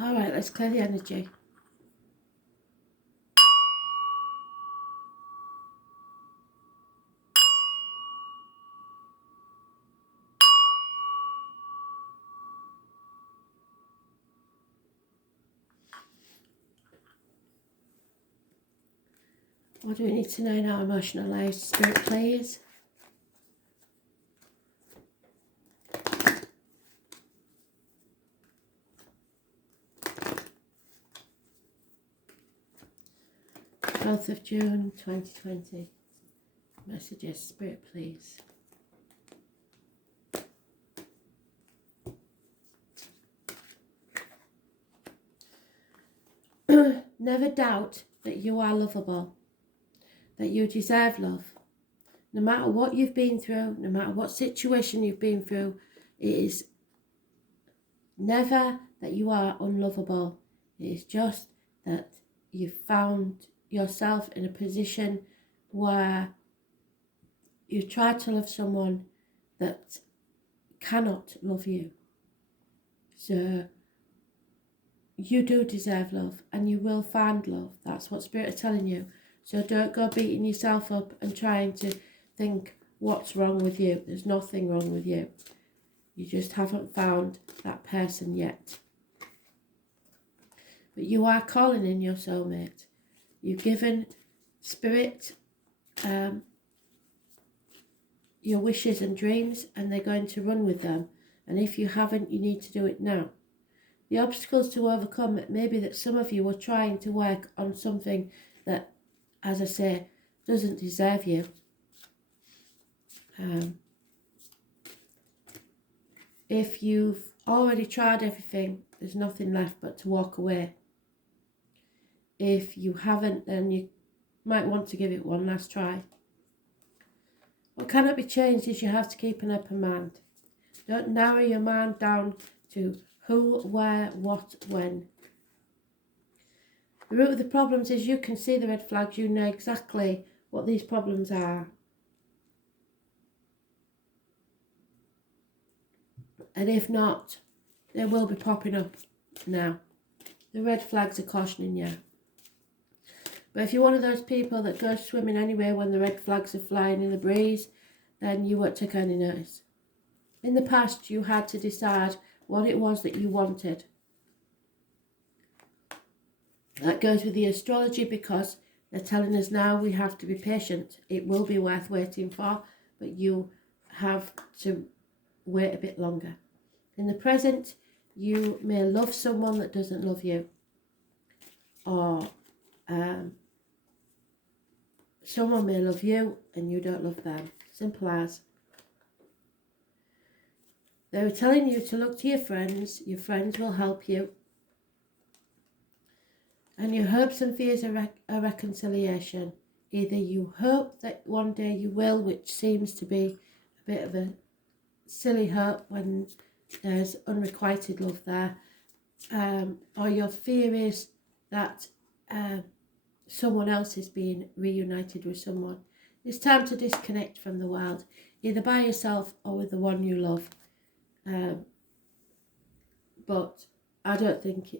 All right, let's clear the energy. What do we need to know now, emotional life? Spirit, please. June 12th, 2020. Messages, Spirit, please. Never doubt that you are lovable, that you deserve love. No matter what you've been through, no matter what situation you've been through, it is never that you are unlovable. It is just that you've found yourself in a position where you try to love someone that cannot love you. So you do deserve love and you will find love. That's what Spirit is telling you. So don't go beating yourself up and trying to think what's wrong with you. There's nothing wrong with you. You just haven't found that person yet. But you are calling in your soulmate. You've given Spirit your wishes and dreams, and they're going to run with them. And if you haven't, you need to do it now. The obstacles to overcome, it may be that some of you are trying to work on something that, as I say, doesn't deserve you. If you've already tried everything, there's nothing left but to walk away. If you haven't, then you might want to give it one last try. What cannot be changed is you have to keep an open mind. Don't narrow your mind down to who, where, what, when. The root of the problems is you can see the red flags, you know exactly what these problems are. And if not, they will be popping up now. The red flags are cautioning you. But if you're one of those people that goes swimming anywhere when the red flags are flying in the breeze, then you won't take any notice. In the past, you had to decide what it was that you wanted. That goes with the astrology because they're telling us now we have to be patient. It will be worth waiting for, but you have to wait a bit longer. In the present, you may love someone that doesn't love you, or someone may love you and you don't love them. Simple as. They were telling you to look to your friends will help you. And your hopes and fears are a reconciliation. Either you hope that one day you will, which seems to be a bit of a silly hope when there's unrequited love there, or your fear is that someone else is being reunited with someone. It's time to disconnect from the world, either by yourself or with the one you love. But I don't think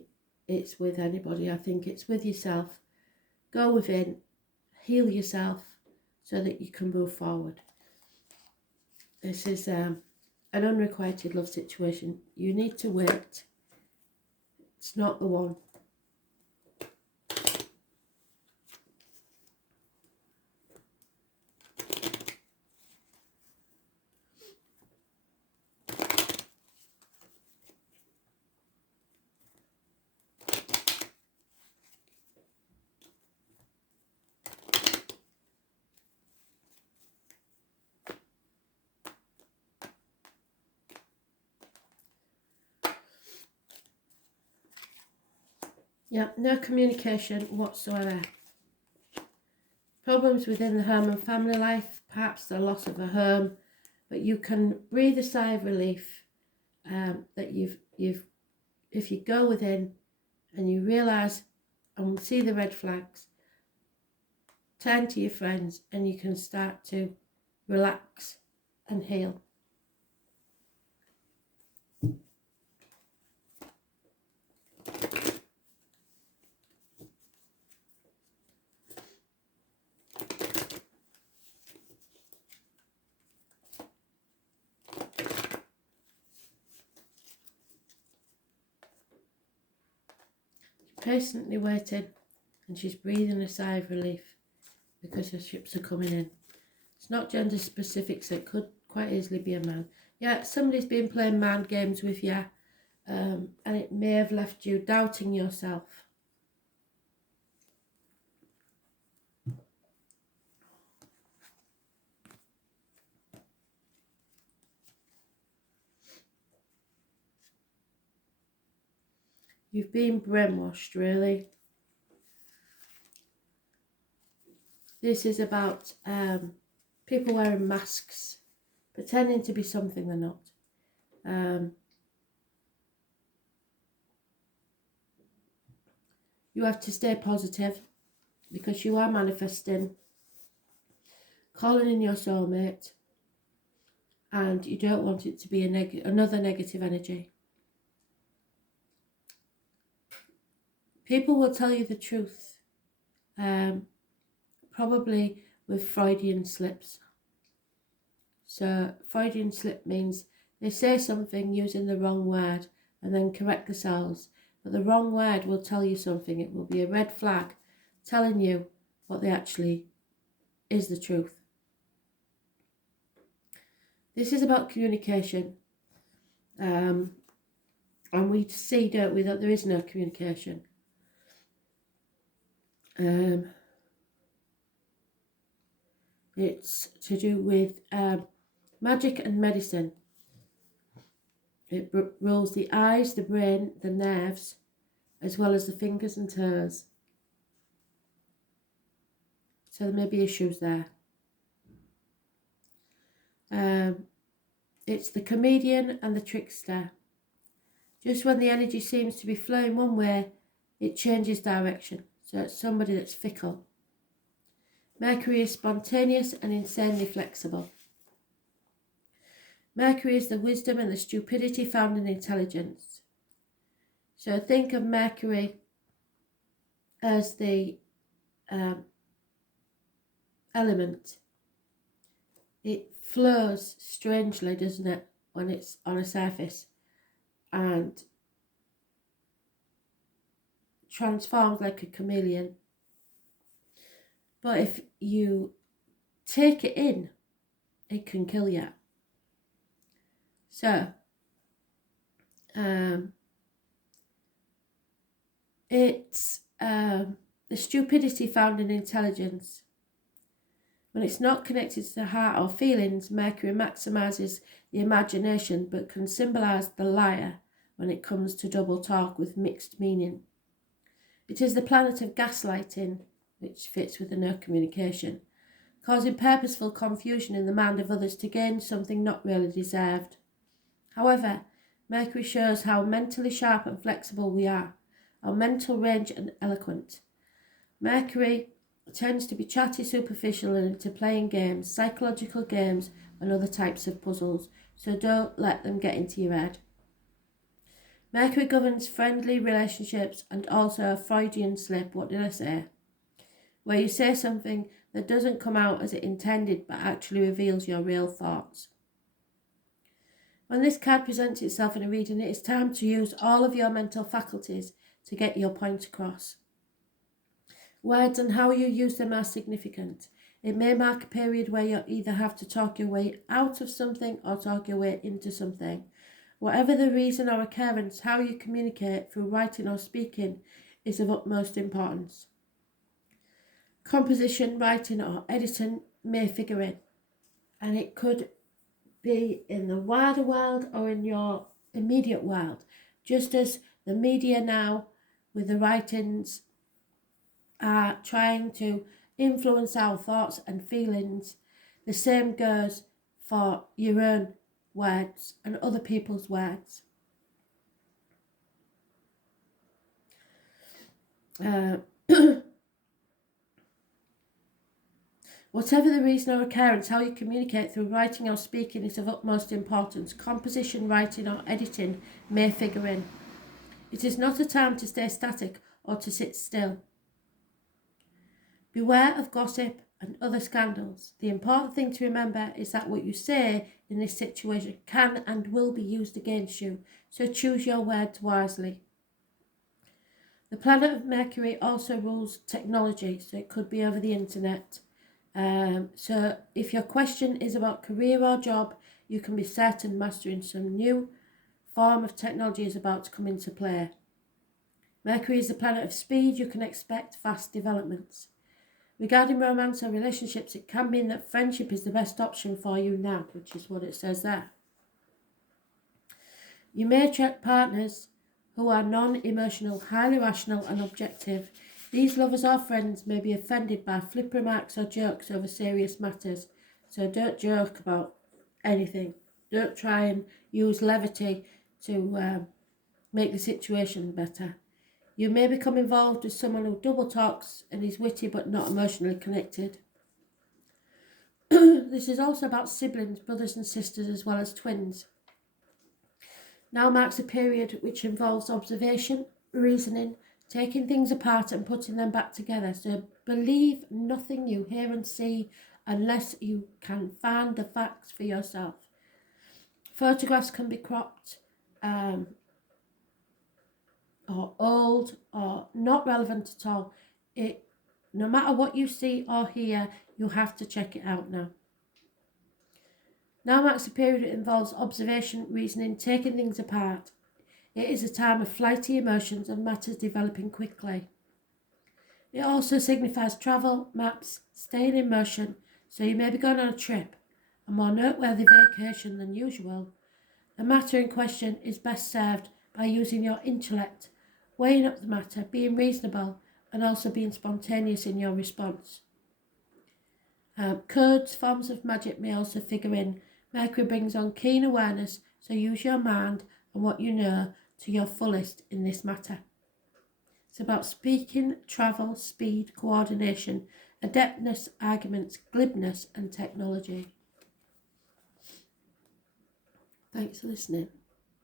it's with anybody. I think it's with yourself. Go within, heal yourself so that you can move forward. This is an unrequited love situation. You need to wait. It's not the one. Yeah, no communication whatsoever. Problems within the home and family life, perhaps the loss of a home, but you can breathe a sigh of relief that you've if you go within and you realise and see the red flags, turn to your friends and you can start to relax and heal. patiently waiting, and she's breathing a sigh of relief because her ships are coming in. It's not gender specific, so it could quite easily be a man. Yeah, somebody's been playing mind games with you, and it may have left you doubting yourself. You've been brainwashed, really. This is about people wearing masks, pretending to be something they're not. You have to stay positive because you are manifesting, calling in your soulmate, and you don't want it to be another negative energy. People will tell you the truth, probably with Freudian slips. So Freudian slip means they say something using the wrong word and then correct themselves, but the wrong word will tell you something. It will be a red flag telling you what they actually is the truth. This is about communication, and we see, don't we, that there is no communication. It's to do with magic and medicine. It rules the eyes, the brain, the nerves, as well as the fingers and toes. So there may be issues there. It's the comedian and the trickster. Just when the energy seems to be flowing one way, it changes direction. So it's somebody that's fickle. Mercury is spontaneous and insanely flexible. Mercury is the wisdom and the stupidity found in intelligence. So think of Mercury as the element. It flows strangely, doesn't it, when it's on a surface, and transforms like a chameleon. But if you take it in, it can kill you. So, it's the stupidity found in intelligence. When it's not connected to the heart or feelings, Mercury maximises the imagination but can symbolise the liar when it comes to double talk with mixed meaning. It is the planet of gaslighting, which fits with the no communication, causing purposeful confusion in the mind of others to gain something not really deserved. However, Mercury shows how mentally sharp and flexible we are, our mental range and eloquent. Mercury tends to be chatty, superficial and into playing games, psychological games and other types of puzzles, so don't let them get into your head. Mercury governs friendly relationships and also a Freudian slip, what did I say? Where you say something that doesn't come out as it intended but actually reveals your real thoughts. When this card presents itself in a reading, it is time to use all of your mental faculties to get your point across. Words and how you use them are significant. It may mark a period where you either have to talk your way out of something or talk your way into something. Whatever the reason or occurrence, how you communicate through writing or speaking is of utmost importance. Composition, writing or editing may figure in, and it could be in the wider world or in your immediate world, just as the media now with the writings are trying to influence our thoughts and feelings. The same goes for your own words and other people's words. Whatever the reason or occurrence, how you communicate through writing or speaking is of utmost importance. Composition, writing or editing may figure in. It is not a time to stay static or to sit still. Beware of gossip and other scandals. The important thing to remember is that what you say in this situation can and will be used against you, so choose your words wisely. The planet of Mercury also rules technology, so it could be over the internet. So if your question is about career or job, you can be certain mastering some new form of technology is about to come into play. Mercury is the planet of speed. You can expect fast developments. Regarding romance or relationships, it can mean that friendship is the best option for you now, which is what it says there. You may attract partners who are non-emotional, highly rational and objective. These lovers or friends may be offended by flip remarks or jokes over serious matters. So don't joke about anything. Don't try and use levity to make the situation better. You may become involved with someone who double talks and is witty but not emotionally connected. This is also about siblings, brothers and sisters, as well as twins. Now marks a period which involves observation, reasoning, taking things apart and putting them back together. So believe nothing you hear and see unless you can find the facts for yourself. Photographs can be cropped, or old, or not relevant at all. No matter what you see or hear, you have to check it out now. Now marks a period that involves observation, reasoning, taking things apart. It is a time of flighty emotions and matters developing quickly. It also signifies travel, maps, staying in motion, so you may be going on a trip, a more noteworthy vacation than usual. The matter in question is best served by using your intellect, weighing up the matter, being reasonable, and also being spontaneous in your response. Codes, forms of magic may also figure in. Mercury brings on keen awareness, so use your mind and what you know to your fullest in this matter. It's about speaking, travel, speed, coordination, adeptness, arguments, glibness, and technology. Thanks for listening.